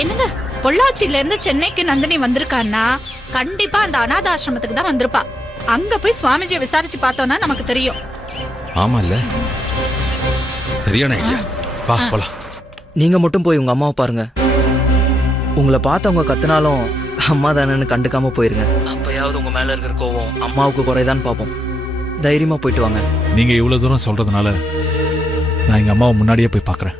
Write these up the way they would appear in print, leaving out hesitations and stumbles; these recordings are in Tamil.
என்னங்க, பொள்ளாச்சியில இருந்து சென்னைக்கு நந்தினி வந்திருக்கான்னா கண்டிப்பா அந்த அனாதாசிரமத்துக்கு தான் வந்திருப்பா. அங்க போய் சுவாமிஜியை விசாரிச்சு பார்த்தோம்னா நமக்கு தெரியும். ஆமா இல்ல, சரியான ஐடியா. வா போலாம். நீங்க மட்டும் போய் உங்க அம்மாவை பாருங்க. உங்களை பார்த்தவங்க கத்துனாலும் அம்மா தானேன்னு கண்டுக்காம போயிருங்க. அப்பயாவது உங்க மேல இருக்கிற கோவம் அம்மாவுக்கு குறைதான் பார்ப்போம். தைரியமா போயிட்டு வாங்க. நீங்க இவ்வளவு தூரம் சொல்றதுனால நான் எங்க அம்மாவை முன்னாடியே போய் பார்க்கறேன்.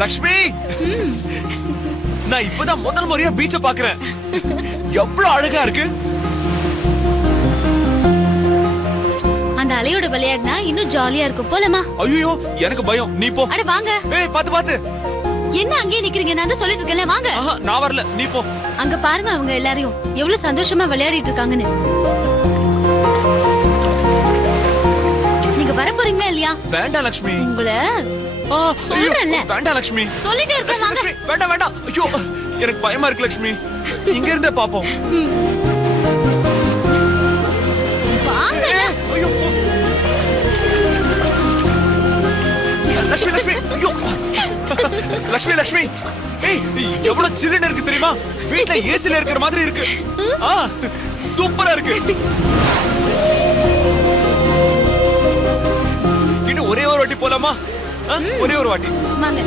லக்ஷ்மி, நான் இப்பதான் முதல் முறையா பீச்ச பாக்குறேன். எவ்வளவு அழகா இருக்கு. அந்த அலையோட விளையாடுனா இன்னும் ஜாலியா இருக்கும். போலாமா? ஐயோ எனக்கு பயம். நீ போ. அட வாங்க. ஏய் பாத்து பாத்து. என்ன அங்கேயே நிக்கிறீங்க? நான் தான் சொல்லிட்டு இருக்கேன்ல, வாங்க. நான் வரல, நீ போ. அங்க பாருங்க அவங்க எல்லாரையும் எவ்வளவு சந்தோஷமா விளையாடிட்டு இருக்காங்கன்னு. நீங்க வர போறீங்களா இல்லையா? வேண்டாம் லக்ஷ்மி. உங்களை சொல்றேன்ல. வேண்டாம் லக்ஷ்மி. சொல்லிட்டே இருக்கேன், வாங்க. வேண்டாம் வேண்டாம். ஐயோ எனக்கு பயமா இருக்கு லக்ஷ்மி. இங்க இருந்தே பாப்போம். வாங்க. ஐயோ லக்ஷ்மி லக்ஷ்மி. ஐயோ லக்ஷ்மி லக்ஷ்மி. ஏய் எவ்வளவு சில்லுன்னு இருக்கு தெரியுமா? வீட்ல ஏசில இருக்கிற மாதிரி இருக்கு. சூப்பரா இருக்கு. இன்னும் ஒரே ஒரு வாட்டி போலாமா? ஒரே ஒரு வாட்டி வாங்க.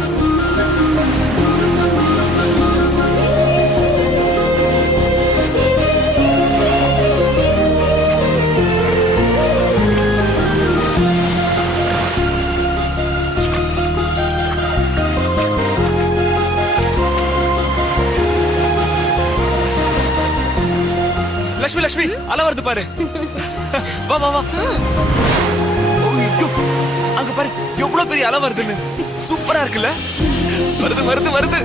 லக்ஷ்மி லக்ஷ்மி, அல வருது பாரு. வா வா வா. ஐயோ அங்க பாரு எவ்வளவு பெரிய அலை வருதுன்னு. சூப்பரா இருக்குல்ல? வருது வருது வருது.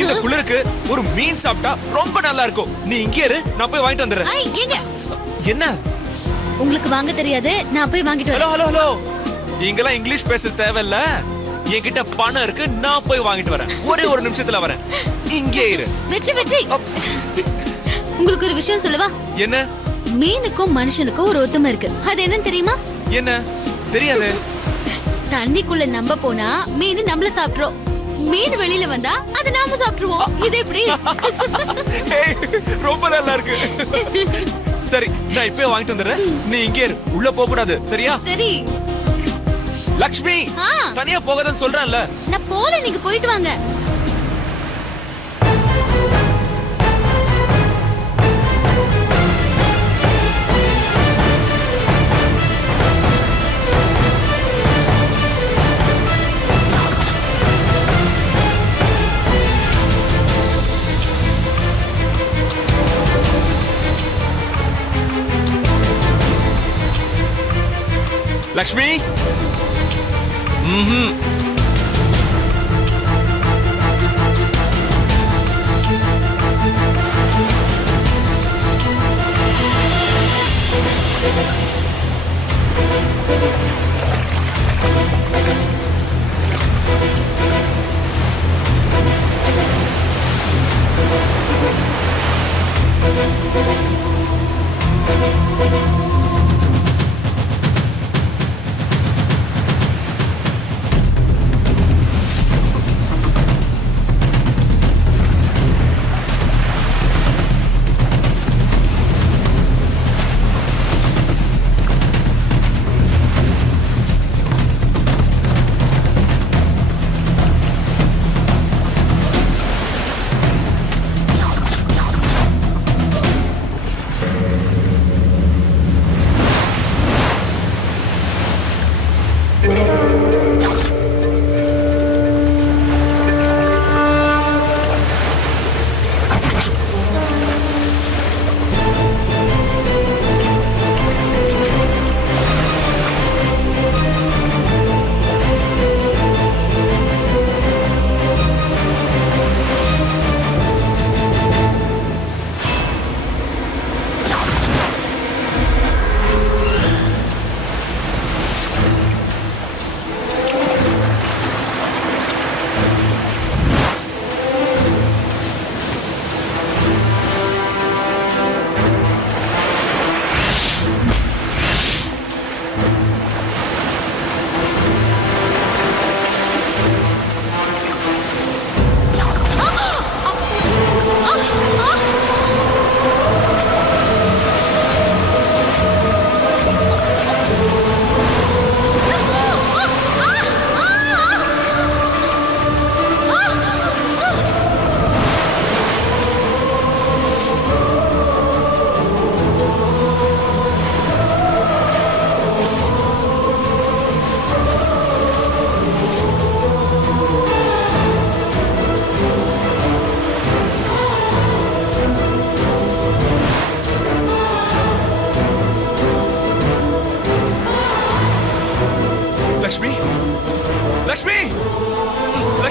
இந்த குளிருக்கு ஒரு மீன் சாப்பிட்டா ரொம்ப நல்லா இருக்கும். நீ இங்கே இரு, நான் போய் வாங்கிட்டு வந்துடுறேன். என்ன உங்களுக்கு வாங்க தெரியாது, நான் போய் வாங்கிட்டு வரேன். ஹலோ ஹலோ ஹலோ, நீங்களாம் இங்கிலீஷ் பேச தேவையில்ல. என்கிட்ட பணம் இருக்கு, நான் போய் வாங்கிட்டு வரேன். ஒரே ஒரு நிமிஷத்துல வரேன். இங்கே இரு. வெற்றி வெற்றி. உங்களுக்கு ஒரு விஷயம் சொல்லவா? என்ன? மீனுக்கும் மனுஷனுக்கும் ஒரு ஒத்துமை இருக்கு. அது என்னன்னு தெரியுமா? என்ன? தெரியாது. தண்ணிக்குள்ள நம்ப போனா மீன் நம்மள சாப்பிடுறோம். மீன் வெளியில வந்தா அதை நாம சாப்பிடுவோம். இது எப்படி? ரொம்ப நல்லா இருக்கு. சரி, நான் இப்பவே வாங்கிட்டு வந்துடுறேன். நீ இங்கே இரு, உள்ள போக கூடாது. சரியா? சரி. லக்ஷ்மி, தனியா போகாதன்னு சொல்றேன்ல. நான் போல, நீங்க போயிட்டு வாங்க. லக்ஷ்மி.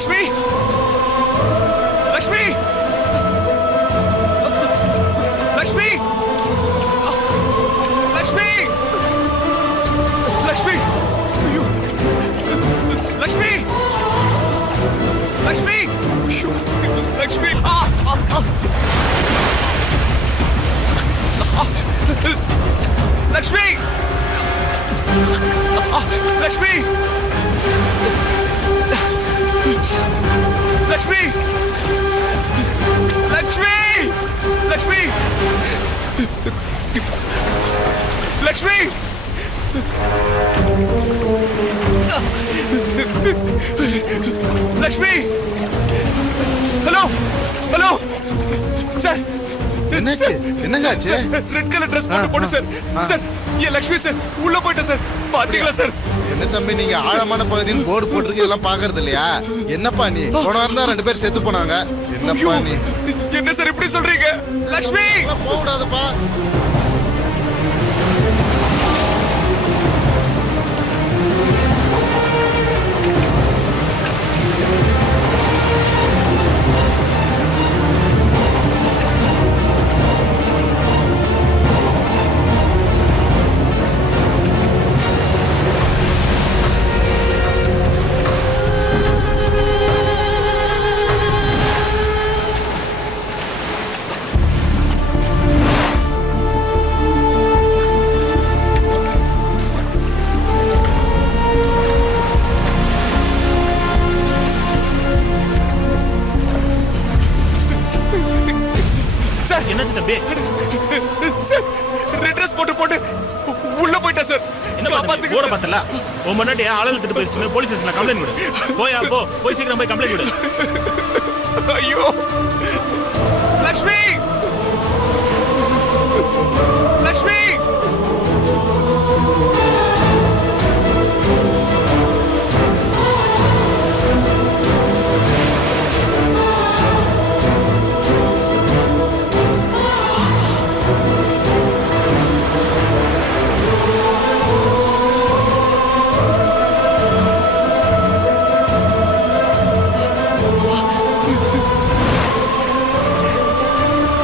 லக்ஷ்மி லக்ஷ்மி லக்ஷ்மி லக்ஷ்மி லக்ஷ்மி ஐயோ லக்ஷ்மி லக்ஷ்மி ஐயோ Lakshmi Lakshmi Lakshmi Lakshmi Lakshmi Lakshmi Lakshmi Lakshmi hello hello sir என்னாச்சு என்னங்க ஆச்சு ரெட் கலர் Dress போட்டு போடு சார் சார் ஏன் லக்ஷ்மி சார் உள்ள போயிட்ட சார் பாத்தீங்களா சார் என்ன தம்பி நீங்க ஆழமான பகுதின்னு போர்டு போட்டிருக்கு இதெல்லாம் பாக்குறது இல்லையா என்னப்பா நீ போன வாரம் தான் 2 பேர் செத்து போனாங்க என்னப்பா நீ என்ன சார் இப்படி சொல்றீங்க லக்ஷ்மி போக கூடாதுப்பா சார் என்னாச்சு தம்பி சார் ரெட் Dress போட்டு போட்டு உள்ள போயிட்டா சார் என்ன பண்ணி ஓட பார்த்தல உன் முன்னாடி ஆளல் திட்டு போயிடுச்சு போலீஸ் ஸ்டேஷன்ல கம்ப்ளைண்ட் கொடு போய் சீக்கிரம் போய் கம்ப்ளைண்ட் கொடு ஐயோ லக்ஷ்மி லக்ஷ்மி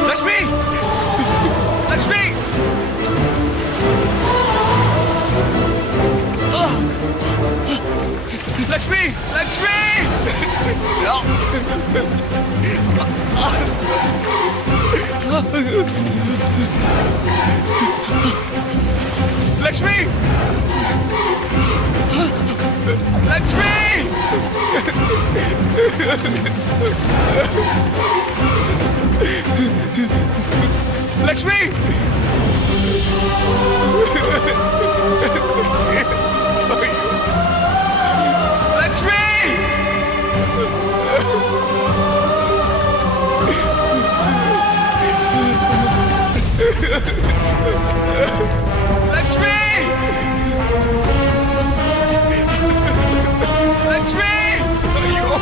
லக்ஷ்மி லக்ஷ்மி லக்ஷ்மி லக்ஷ்மி லக்ஷ்மி லக்ஷ்மி லக்ஷ்மி லக்ஷ்மி லக்ஷ்மி லக்ஷ்மி ஐயோ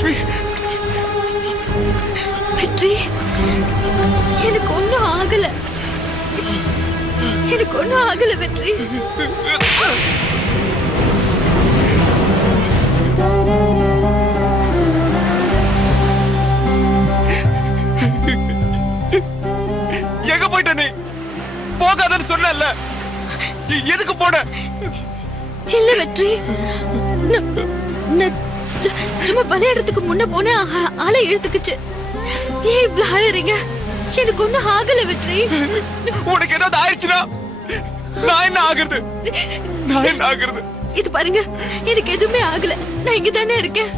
லக்ஷ்மி வெற்றி, எனக்கு ஒண்ணும் ஆகல. எனக்கு ஒண்ணும் ஆகல வெற்றி. எங்க போயிட்ட நீ? போகாதன்னு சொன்னல, எதுக்கு போன? இல்ல வெற்றி, சும்மா விளையாடுறதுக்கு முன்ன போன ஆளை இழுத்துக்குச்சு. ஏன் இவ்வளவு அழறீங்க? எனக்கு ஒண்ணும் ஆகல வெற்றி. உனக்கு ஏதாவது ஆயிடுச்சுனா நான் என்ன ஆகுறது? நான் என்ன ஆகுறது? இது பாருங்க, எனக்கு எதுவுமே ஆகல. நான் இங்க தானே இருக்கேன்.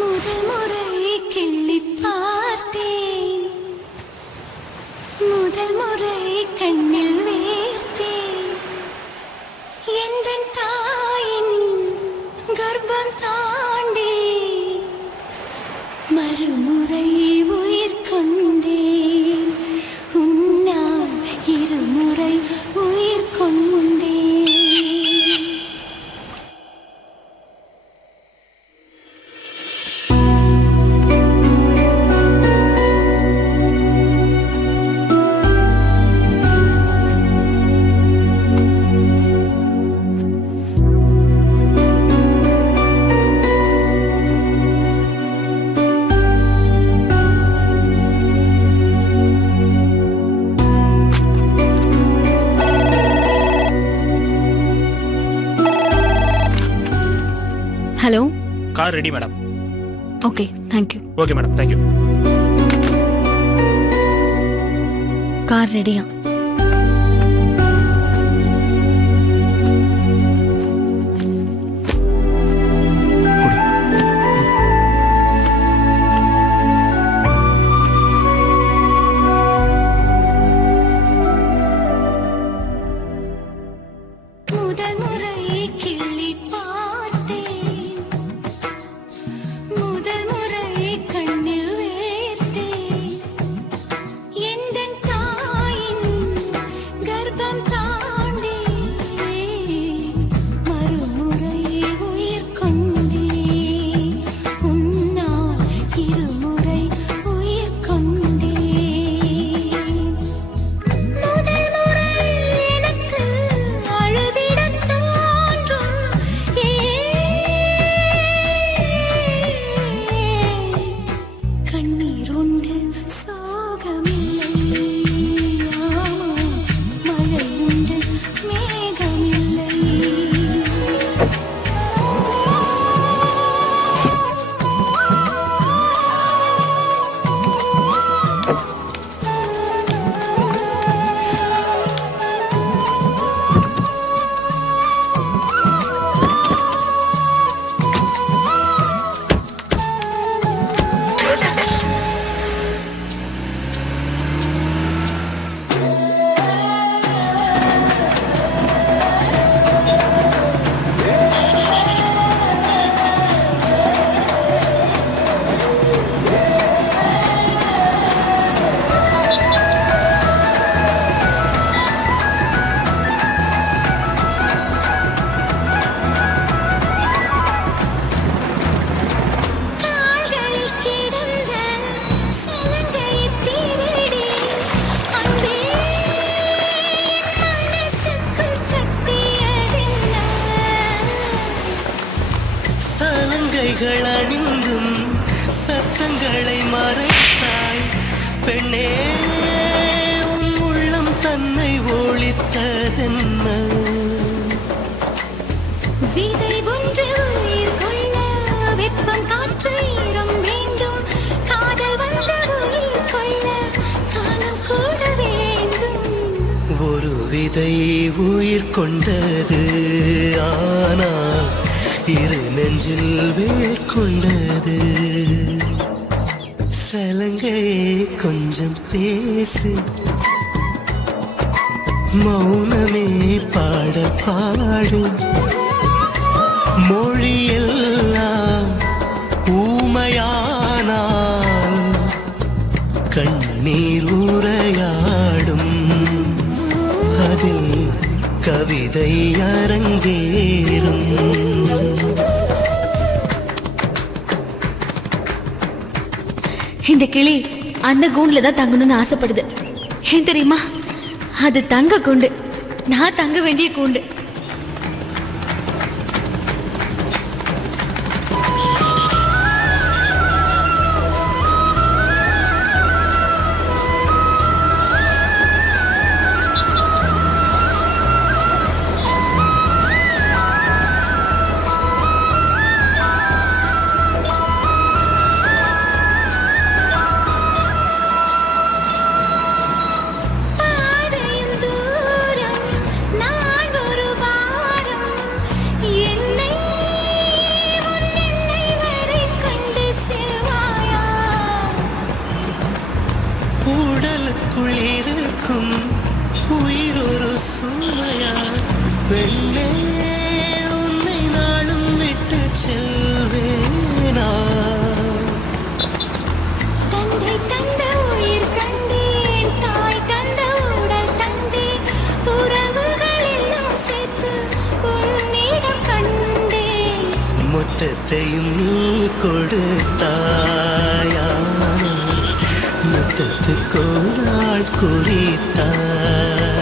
முதல் முறை கிள்ளி பார்த்தேன், முதல் முறை கண்ணில் வேர்த்தேன். எந்தன் தாயின் கர்ப்பம் தாண்டி மறுமுறை உயிர் கொண்டேன். உன்னால் இருமுறை உயிர் கொண்டேன். Hello, car ready madam. Okay, thank you. Okay madam, thank you. Car ரெடியா? முதல் முறை கிள்ளி பார்த்தேன், முதல் முறை கண்ணில் வேர்த்தேன். எந்தன் தாயின் கர்ப்பம் தாண்டி மறுமுறை உயிர் கொண்டேன். உன்னால் இருமுறை உயிர் கொண்டேன். முதல் முறை எனக்கு அழுதிடத் தோன்றும். கண்ணீர் உண்டு சோகமில்லை, மழை உண்டு மேகமில்லை. கால்களில் கிடந்த சலங்கையைத் திருடி அன்பே மனசுக்குள் கட்டியதென்ன? சலங்கைகள் அணிந்தும் சத்தங்களை மறைத்தாய் பெண்ணே, உன் உள்ளம் தன்னை ஒழித்ததென்ன? விதை ஒன்று உயிர் கொள்ள வெப்பம் காற்று ஈரம் வேண்டும். காதல் வந்த உயிர் கொள்ள காலம் கூட வேண்டும். ஒரு விதை உயிர் கொண்டது, ஆனால் இரு நெஞ்சில் வேர் கொண்டது. சலங்கையே கொஞ்சம் பேசு, மௌனமே பாடல் பாடு, மொழியெல்லாம் ஊமையானால் கண்ணீர் உரையாடும், அதில் கவிதை அரங்கேறும். இந்த கிளி அந்த கூண்டுல தான் தங்கணும்னு ஆசைப்படுது. ஏன் தெரியுமா? அது தங்க கூண்டு, நான் தங்க வேண்டிய கூண்டு. உடலுக்குள் இருக்கும் உயிர் ஒரு சுமையா, பெண்ணே உன்னை நாளும் விட்டு செல்வேனா? தந்தை தந்த உயிர் தந்தேன், தாய் தந்த உடல் தந்தேன், உறவுகள் எல்லாம் சேர்த்து உன்னிடம் கண்டேன். மொத்தத்தையும் நீ கொடுத்தாயா, மொத்தத்துக்கு நாள் குறித்தாய்.